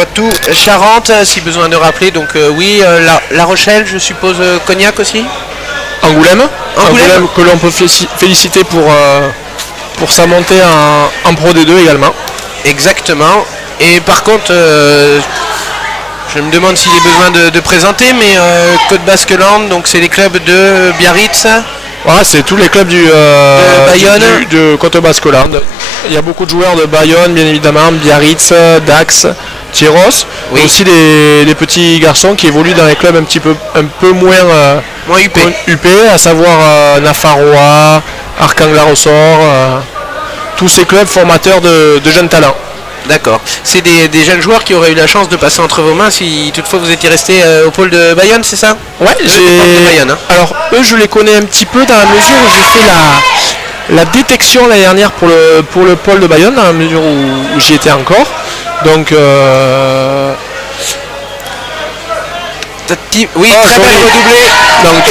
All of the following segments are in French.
Poitou-Charentes, si besoin de rappeler. Donc oui, la Rochelle, je suppose Cognac aussi. Angoulême que l'on peut féliciter pour sa montée en Pro D2 également. Exactement. Et par contre, je me demande s'il est besoin de présenter, mais Côte Basque-Land, donc c'est les clubs de Biarritz. Voilà, c'est tous les clubs de Bayonne. de Côte Basque-Land. Il y a beaucoup de joueurs de Bayonne, bien évidemment, Biarritz, Dax, Tyros. Oui. Aussi des petits garçons qui évoluent dans les clubs un peu moins UP, à savoir Nafarroa, Arcanglar-Ressort, tous ces clubs formateurs de jeunes talents. D'accord. C'est des jeunes joueurs qui auraient eu la chance de passer entre vos mains si toutefois vous étiez resté au pôle de Bayonne, c'est ça? Ouais, Bayonne, hein. Alors eux, je les connais un petit peu dans la mesure où j'ai fait la détection l'année dernière pour le pôle de Bayonne, dans la mesure où j'y étais encore. Donc oui, très belle redoublée. Donc,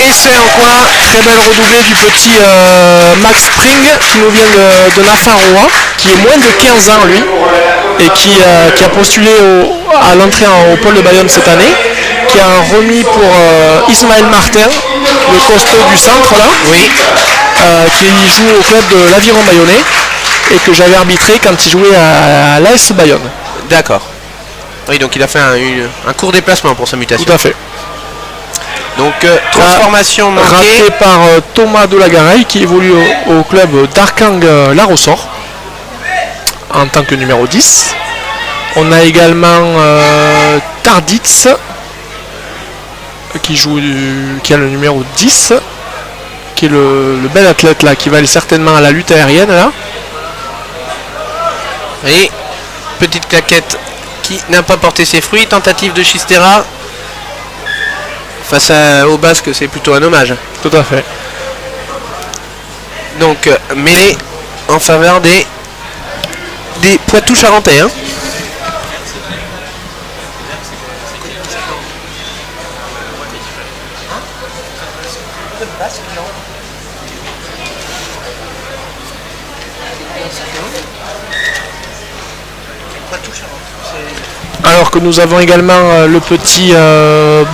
essai en coin. Très belle redoublée du petit Max Spring qui nous vient de Nafarroa, qui est moins de 15 ans lui, et qui a postulé à l'entrée au pôle de Bayonne cette année, qui a remis pour Ismaël Martin, le costaud du centre là, oui. Qui joue au club de l'Aviron Bayonnais et que j'avais arbitré quand il jouait à l'AS Bayonne. D'accord. Oui, donc il a fait un court déplacement pour sa mutation. Tout à fait. Donc transformation manquée ratée par Thomas Delagareille qui évolue au club d'Arcang-la-Ressort en tant que numéro 10. On a également Tarditz qui a le numéro 10, qui est le bel athlète là, qui va aller certainement à la lutte aérienne là. Et petite claquette qui n'a pas porté ses fruits, tentative de Chistera. Face au Basque, c'est plutôt un hommage. Tout à fait. Donc, mêlée en faveur des Poitou-Charentais. Hein. Alors que nous avons également le petit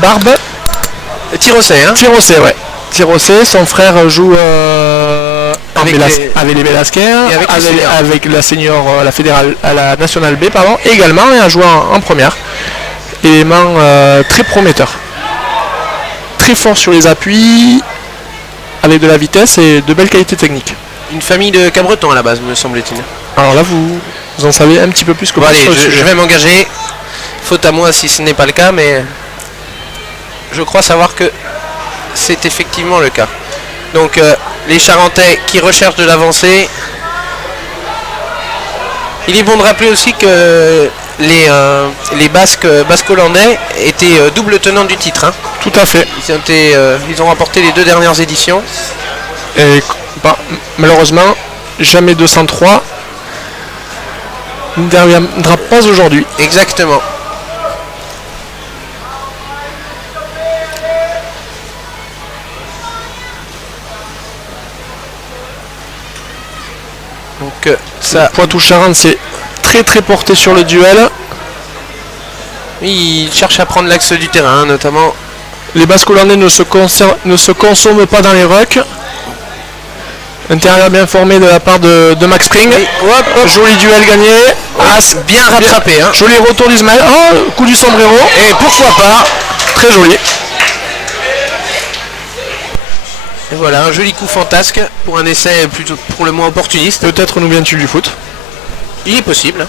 Barbe. Tirosset, hein. Tirosset, ouais. Tirosset, son frère joue avec les Velasquez, avec la senior, la fédérale, à la nationale B, pardon, également, et a joué en première. Élément très prometteur. Très fort sur les appuis, avec de la vitesse et de belles qualités techniques. Une famille de Cabretons à la base, me semble-t-il. Alors là, vous en savez un petit peu plus que moi. Allez, je vais m'engager. Faute à moi si ce n'est pas le cas, mais je crois savoir que c'est effectivement le cas. Donc les Charentais qui recherchent de l'avancée. Il est bon de rappeler aussi que les Basques-Hollandais étaient double tenants du titre. Hein. Tout à fait. Ils ont remporté les 2 dernières éditions. Et malheureusement, jamais 203 ne reviendra pas aujourd'hui. Exactement. Donc ça. Poitou-Charentes, c'est très très porté sur le duel. Oui, il cherche à prendre l'axe du terrain, notamment. Les Basques-Hollandais ne se consomment pas dans les rucks. Intérieur bien formé de la part de Max Spring. Oui. Hop. Joli duel gagné. As bien rattrapé. Hein. Joli retour d'Ismaël. Oh, coup du sombrero. Et pourquoi pas. Très joli. Et voilà, un joli coup fantasque pour un essai plutôt pour le moins opportuniste. Peut-être nous vient-il du foot. Il est possible.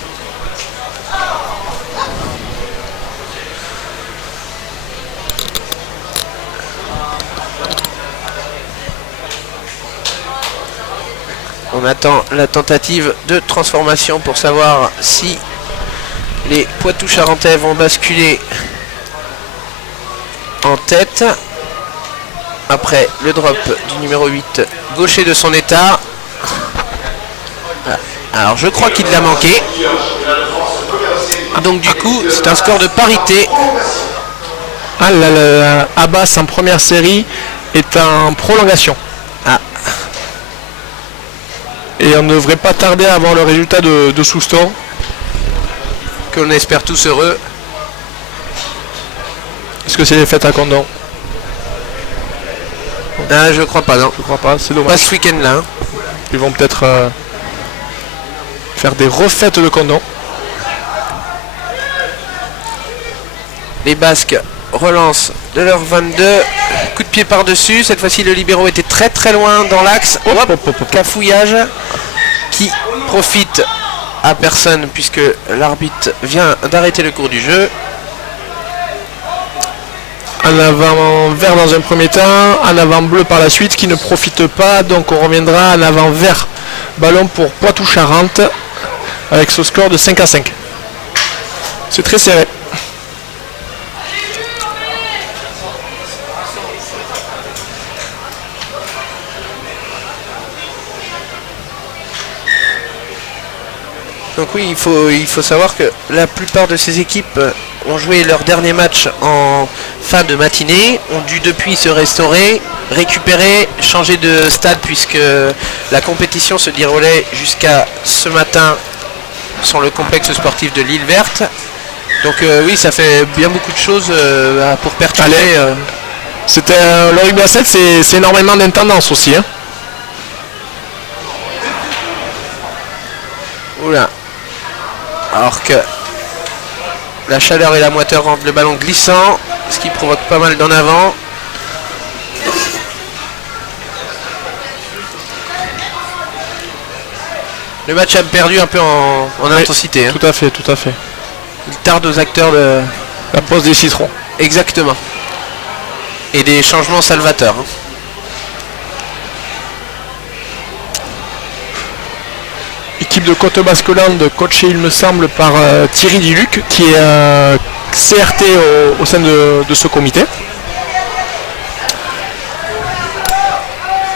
On attend la tentative de transformation pour savoir si les Poitou-Charentais vont basculer en tête. Après le drop du numéro 8 gaucher de son état. Alors je crois qu'il l'a manqué. Donc du coup c'est un score de parité. Abbas en première série est en prolongation. Ah. Et on ne devrait pas tarder à avoir le résultat de Souston. qu'on espère tous heureux. Est-ce que c'est les fêtes à Condon? Ah, je crois pas, non. Je crois pas, c'est dommage. Pas ce week-end-là. Hein. Ils vont peut-être faire des refaites de Condon. Les Basques relancent de leur 22. Coup de pied par-dessus. Cette fois-ci, le libéro était très très loin dans l'axe. Cafouillage qui profite à personne puisque l'arbitre vient d'arrêter le cours du jeu. Un avant vert dans un premier temps, un avant bleu par la suite qui ne profite pas, donc on reviendra en avant vert. Ballon pour Poitou-Charentes avec ce score de 5-5. C'est très serré. Donc oui, il faut savoir que la plupart de ces équipes ont joué leur dernier match en fin de matinée, ont dû depuis se restaurer, récupérer, changer de stade puisque la compétition se déroulait jusqu'à ce matin sur le complexe sportif de l'Île Verte. Donc oui, ça fait bien beaucoup de choses pour perturber. C'était le rugby à 7, c'est énormément d'intendance aussi. Hein. Oula. Alors que la chaleur et la moiteur rendent le ballon glissant, ce qui provoque pas mal d'en avant. Le match a perdu un peu en intensité. Hein. Tout à fait, tout à fait. Il tarde aux acteurs de la pose des citrons. Exactement. Et des changements salvateurs. Hein. Équipe de Côte-Basque-Land coachée il me semble par Thierry Diluc qui est CRT au sein de ce comité.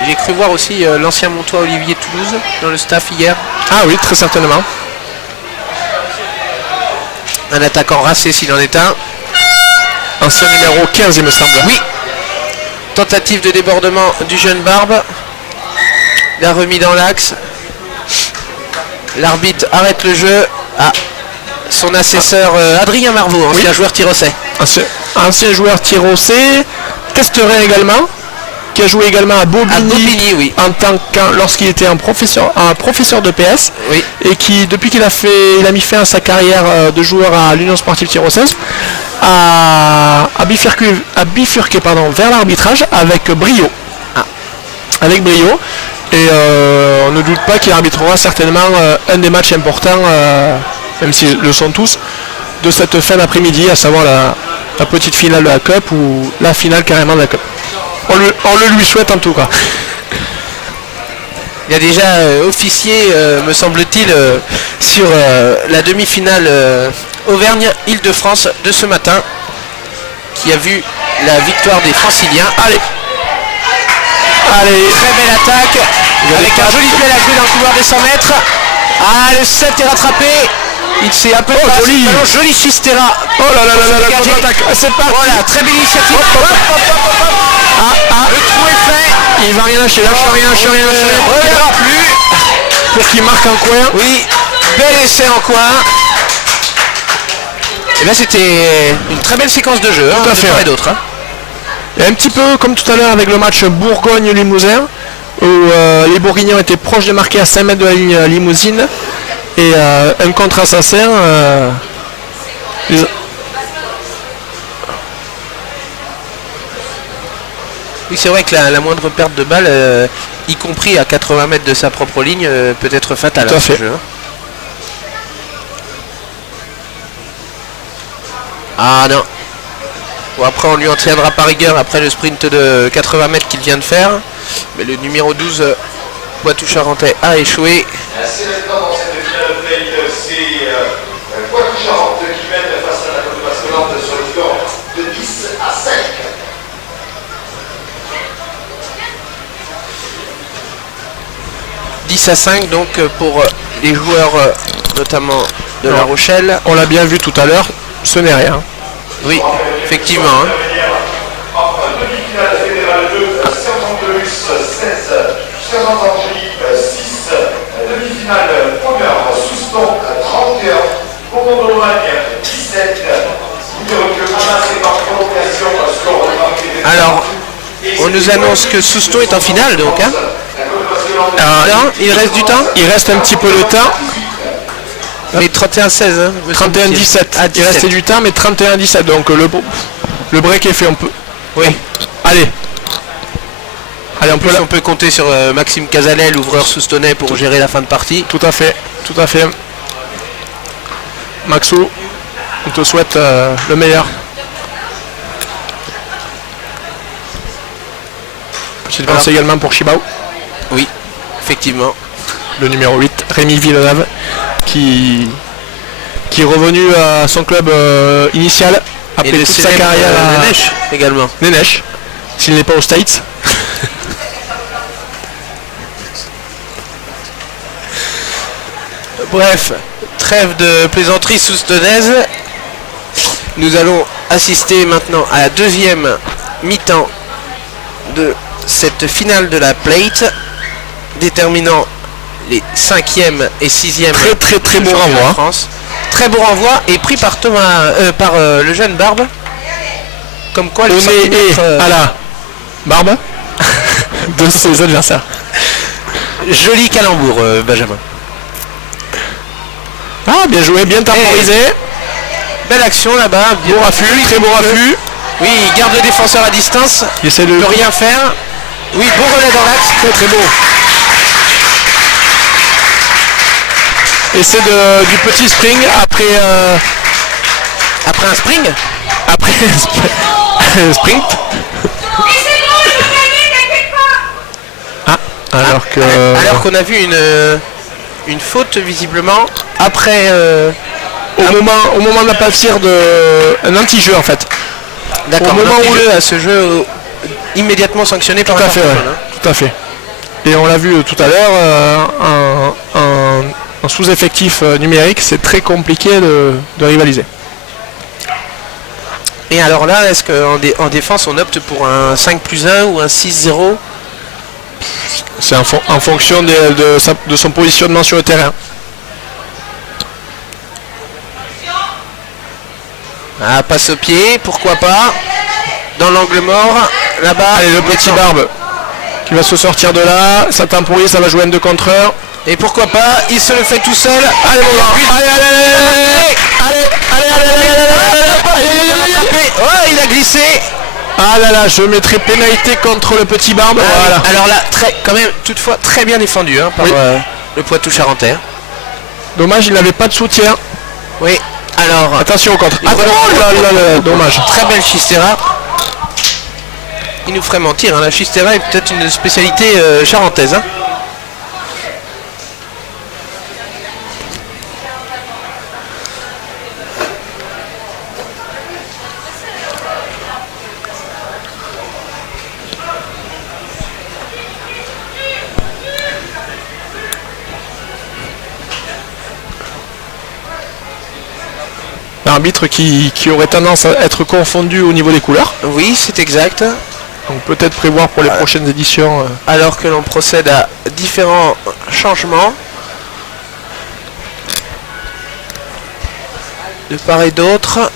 J'ai cru voir aussi l'ancien Montois Olivier Toulouse dans le staff hier. Ah oui, très certainement. Un attaquant racé s'il en est un. Ancien numéro 15 il me semble. Oui. Tentative de débordement du jeune Barbe. Il a remis dans l'axe. L'arbitre arrête le jeu. Ah, son assesseur Adrien Marvaux, ancien joueur tirocais. Ancien joueur tirocais, Testerin également, qui a joué également à Bobigny, oui. en tant lorsqu'il était un professeur de PS, oui. Et qui depuis qu'il a mis fin à sa carrière de joueur à l'Union sportive tirocaise, a bifurqué vers l'arbitrage avec brio. Ah. Avec brio. Et on ne doute pas qu'il arbitrera certainement un des matchs importants, même s'ils le sont tous, de cette fin d'après-midi, à savoir la petite finale de la Cup ou la finale carrément de la Cup. On le lui souhaite en tout cas. Il y a déjà officié, me semble-t-il, sur la demi-finale Auvergne-Île-de-France de ce matin, qui a vu la victoire des Franciliens. Allez, très belle attaque, avec un joli duel à jouer dans le couloir des 100 mètres. Ah, le 7 est rattrapé. Il s'est un peu joli Chistera. Oh là là là là, la contre-attaque. C'est parti. Voilà, très belle initiative. Le trou est fait. Il va rien lâcher, lâche rien. On ne verra plus. Pour qu'il marque en coin. Oui, bel essai en coin. Et là c'était une très belle séquence de jeu, tout à fait, et d'autres. Et un petit peu comme tout à l'heure avec le match Bourgogne-Limousin, où les Bourguignons étaient proches de marquer à 5 mètres de la ligne limousine. Et un contre assassin. Oui, c'est vrai que la moindre perte de balle, y compris à 80 mètres de sa propre ligne, peut être fatale. Tout à fait. Jeu. Ah non. Bon, après on lui en tiendra par rigueur après le sprint de 80 mètres qu'il vient de faire. Mais le numéro 12, Poitou-Charentais, a échoué. C'est maintenant dans cette finale de play, c'est Poitou-Charentes qui mène face à la Côte-Basque-Land sur le score de 10 à 5. 10 à 5 donc pour les joueurs notamment de La Rochelle. On l'a bien vu tout à l'heure, ce n'est rien. Oui, effectivement. Demi-finale fédérale 2, Sergent-de-Luce 16, Sergent-d'Angely 6, demi-finale première, Souston 31, Bourdon-de-Lomagne Alors, on nous annonce que Sousto est en finale, donc. Hein. Il reste du temps. Il reste un petit peu de temps. Mais 31-16. Hein, 31-17. Il restait du temps, mais 31-17. Donc le break est fait. On peut. Oui. Allez, on peut compter sur Maxime Cazalet, l'ouvreur soustonnais, pour gérer la fin de partie. Tout à fait. Maxou, on te souhaite le meilleur. Petite avance également pour Shibao. Oui, effectivement. Le numéro 8, Rémi Villeneuve, qui est revenu à son club initial après toute sa carrière à Nenech également. Nenech, s'il n'est pas aux States. Bref, trêve de plaisanterie soustonnaise. Nous allons assister maintenant à la deuxième mi-temps de cette finale de la Plate, déterminant les 5e et 6e. Très beau renvoi. France. Très beau renvoi et pris par Thomas, le jeune Barbe. Comme quoi le centimètre à la Barbe de ses adversaires. Joli calembour, Benjamin. Ah, bien joué, bien temporisé. Belle action là-bas. Beau raffut, très beau raffut. Oui, il garde le défenseur à distance. Il essaie de ne peut rien faire. Oui, bon relais dans l'axe. Très beau. Et c'est du petit spring après un spring. Après un sprint. Alors qu'on a vu une faute visiblement après au moment de la partie un anti-jeu en fait. D'accord. Au moment où à ce jeu immédiatement sanctionné par tout à fait. Et on l'a vu tout à l'heure, en sous-effectif numérique, c'est très compliqué de rivaliser. Et alors là, est-ce qu'en défense on opte pour un 5+1 ou un 6-0? C'est en fonction de son positionnement sur le terrain. Ah, passe au pied, pourquoi pas. Dans l'angle mort, là-bas. Allez, le petit Barbe qui va se sortir de là. Ça temporise, ça va jouer un 2 contre 1. Et pourquoi pas, il se le fait tout seul. Allez, mon gars. Allez. Oh, il a glissé. Ah là là, je mettrai pénalité contre le petit Barbe. Voilà. Alors là, quand même, toutefois, très bien défendu par le Poitou charentais. Dommage, il n'avait pas de soutien. Oui. Alors, attention au contre. Dommage. Très belle Chistera. Il nous ferait mentir, hein. La Chistera est peut-être une spécialité charentaise. Hein. Arbitre qui aurait tendance à être confondu au niveau des couleurs. Oui, c'est exact. Donc peut-être prévoir pour les prochaines éditions. Alors que l'on procède à différents changements. De part et d'autre.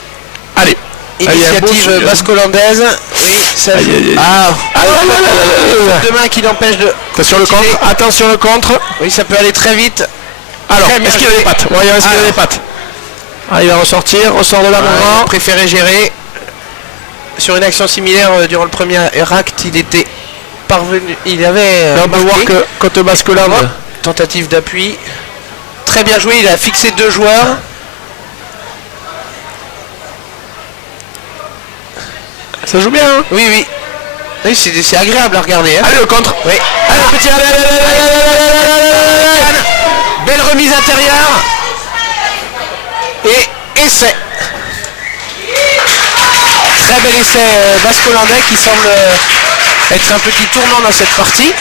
Allez. Initiative basco-hollandaise. Oui, ça joue. Deux mains qui l'empêchent de... Attention le contre. Attention le contre. Oui, ça peut aller très vite. Alors, est-ce qu'il a des pattes? Oui, est-ce qu'il a des pattes? Ah, il va ressortir, ressort de là maintenant. Préféré gérer. Sur une action similaire durant le premier acte, il était parvenu. Il avait. Là, on peut voir que côté Basque-Hollande. Tentative d'appui. Très bien joué, il a fixé 2 joueurs. Ça joue bien, hein? Oui. Oui, c'est agréable à regarder. Hein. Allez, le contre. Oui. Allez, petit. Belle remise intérieure. Et essai. Très bel essai basque-hollandais qui semble être un petit tournant dans cette partie.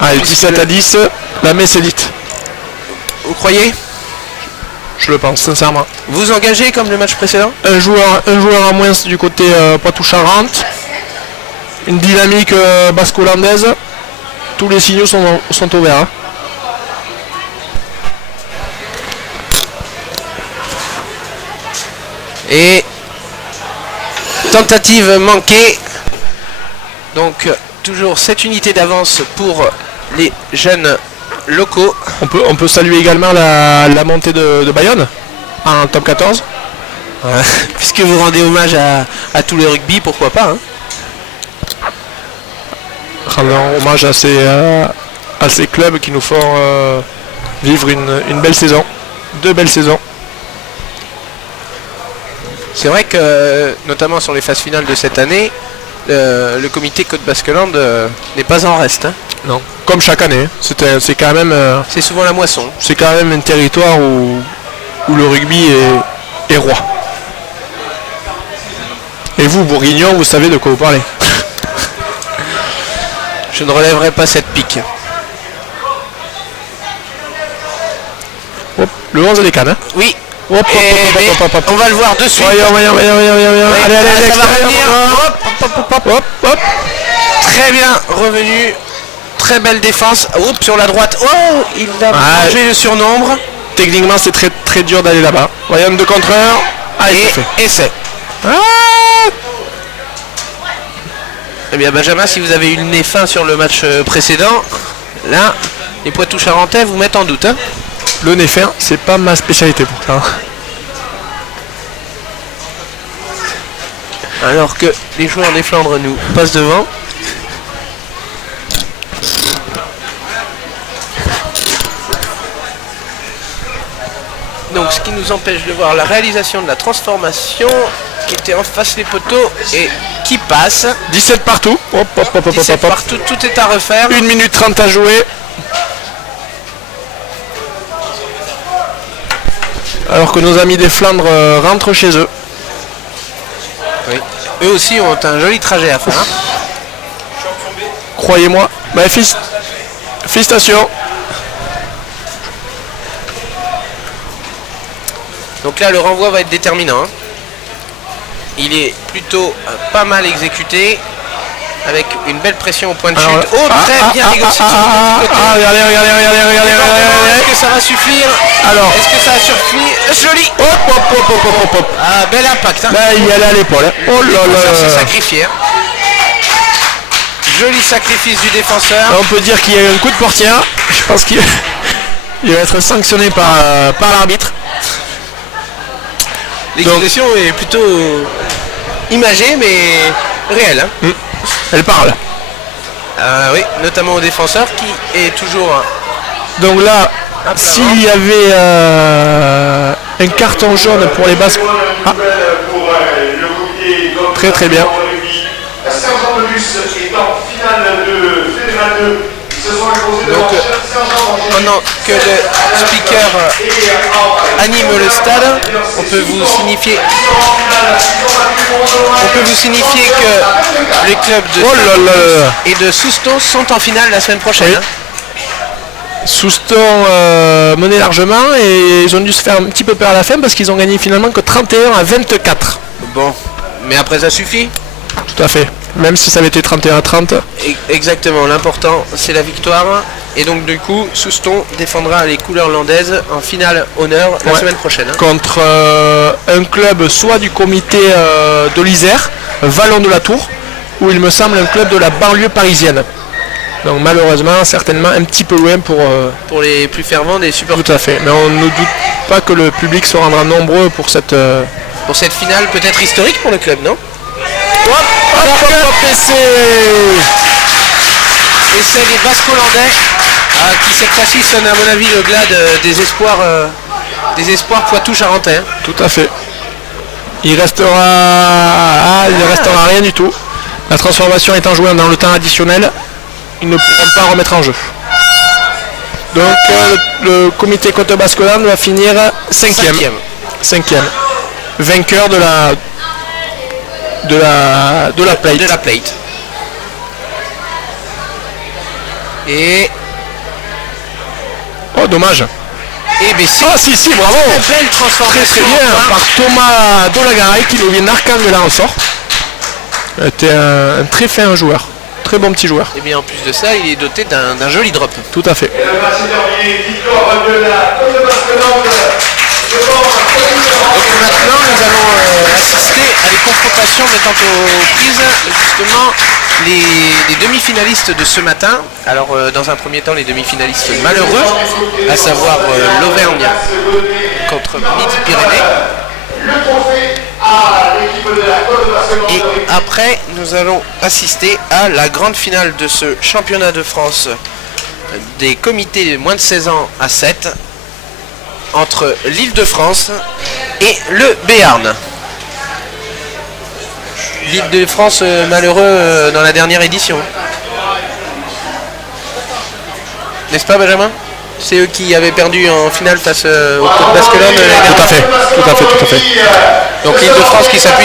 Allez, 17-10, la messe est dite. Vous croyez? Je le pense, sincèrement. Vous engagez comme le match précédent? Un joueur en moins du côté Poitou-Charentes. Une dynamique basque-hollandaise. Tous les signaux sont au vert. Hein. Et Tentative manquée. Donc toujours 7 unités d'avance pour les jeunes locaux. On peut saluer également la montée de Bayonne en top 14. Ouais. Puisque vous rendez hommage à tout le rugby, pourquoi pas, hein. Rendons hommage à ces clubs qui nous font vivre une belle saison. 2 belles saisons. C'est vrai que, notamment sur les phases finales de cette année, le comité Côte Basque-Landes n'est pas en reste, hein. Non, comme chaque année. C'est quand même... c'est souvent la moisson. C'est quand même un territoire où le rugby est roi. Et vous, Bourguignon, vous savez de quoi vous parlez. Je ne relèverai pas cette pique. Hop, le 11 des cannes, hein. Oui. Hop, on va le voir de suite. Voyons. Allez, ça va revenir. Hop. Très bien revenu. Très belle défense. Oups, sur la droite. Oh, il a mangé le surnombre. Techniquement, c'est très très dur d'aller là-bas. Voyons 2 contre 1. Et essai. Eh bien Benjamin, si vous avez eu le nez fin sur le match précédent, là, les Poitou-Charentais vous mettent en doute, hein. Le nez fin, c'est pas ma spécialité pourtant. Alors que les joueurs des Flandres nous passent devant. Donc ce qui nous empêche de voir la réalisation de la transformation qui était en face des poteaux et qui passe. 17 partout. 17 partout, tout est à refaire. 1 minute 30 à jouer. Alors que nos amis des Flandres rentrent chez eux. Oui. Eux aussi ont un joli trajet à faire. Hein. Croyez-moi. Bah, félicitations. Donc là, le renvoi va être déterminant. Hein. Il est plutôt pas mal exécuté. Avec une belle pression au point de chute. Très bien négocié. Regardez. Est-ce que ça va suffire? Alors, est-ce que ça a suffi? Joli. Hop. Ah, bel impact. Hein. Là, il y allait à l'épaule. Hein. Oh là là. C'est sacrifié. Joli sacrifice du défenseur. Là, on peut dire qu'il y a eu un coup de portière. Je pense qu'il va être sanctionné par l'arbitre. L'expression est plutôt imagée, mais réelle. Hein. Elle parle. Oui, notamment au défenseur qui est toujours... Donc là, s'il y avait un carton jaune pour les Basques... Ah. Très très bien. Donc, pendant que le speaker anime le stade, on peut vous signifier que les clubs de et de Souston sont en finale la semaine prochaine. Oui. Souston menait largement et ils ont dû se faire un petit peu peur à la fin parce qu'ils ont gagné finalement que 31-24. Bon, mais après ça suffit. Tout à fait. Même si ça avait été 31-30. Exactement, l'important c'est la victoire. Et donc du coup, Souston défendra les couleurs landaises en finale honneur la semaine prochaine. Hein. Contre un club soit du comité de l'Isère, Vallon de la Tour, ou il me semble un club de la banlieue parisienne. Donc malheureusement, certainement un petit peu loin pour les plus fervents des supporters. Tout à fait, mais on ne doute pas que le public se rendra nombreux pour cette finale peut-être historique pour le club, non? Et c'est les Basco-Landais qui cette fois-ci sonnent à mon avis le glas des espoirs Poitou-Charentais. Tout à fait. Il restera rien du tout. La transformation étant jouée dans le temps additionnel, ils ne pourront pas remettre en jeu. Donc le comité Côte Basque-Landes va finir 5e. Vainqueur de la plate. Et... Oh, dommage. Et bien si, bravo. Belle transformation. Très bien par Thomas Dolagaray qui nous vient d'Arcangel en sort. C'était un très fin joueur. Très bon petit joueur. Et bien en plus de ça, il est doté d'un joli drop. Tout à fait. Donc maintenant nous allons assister à des confrontations informations mettant aux prises justement les demi-finalistes de ce matin. Alors dans un premier temps les demi-finalistes malheureux, à savoir l'Auvergne contre Midi-Pyrénées. Et après nous allons assister à la grande finale de ce championnat de France des comités moins de 16 ans à 7 entre l'Île-de-France et le Béarn. L'Île-de-France malheureux dans la dernière édition. N'est-ce pas Benjamin? C'est eux qui avaient perdu en finale face au Côte Basque-Land. Tout à fait. Donc l'Île-de-France qui s'appuie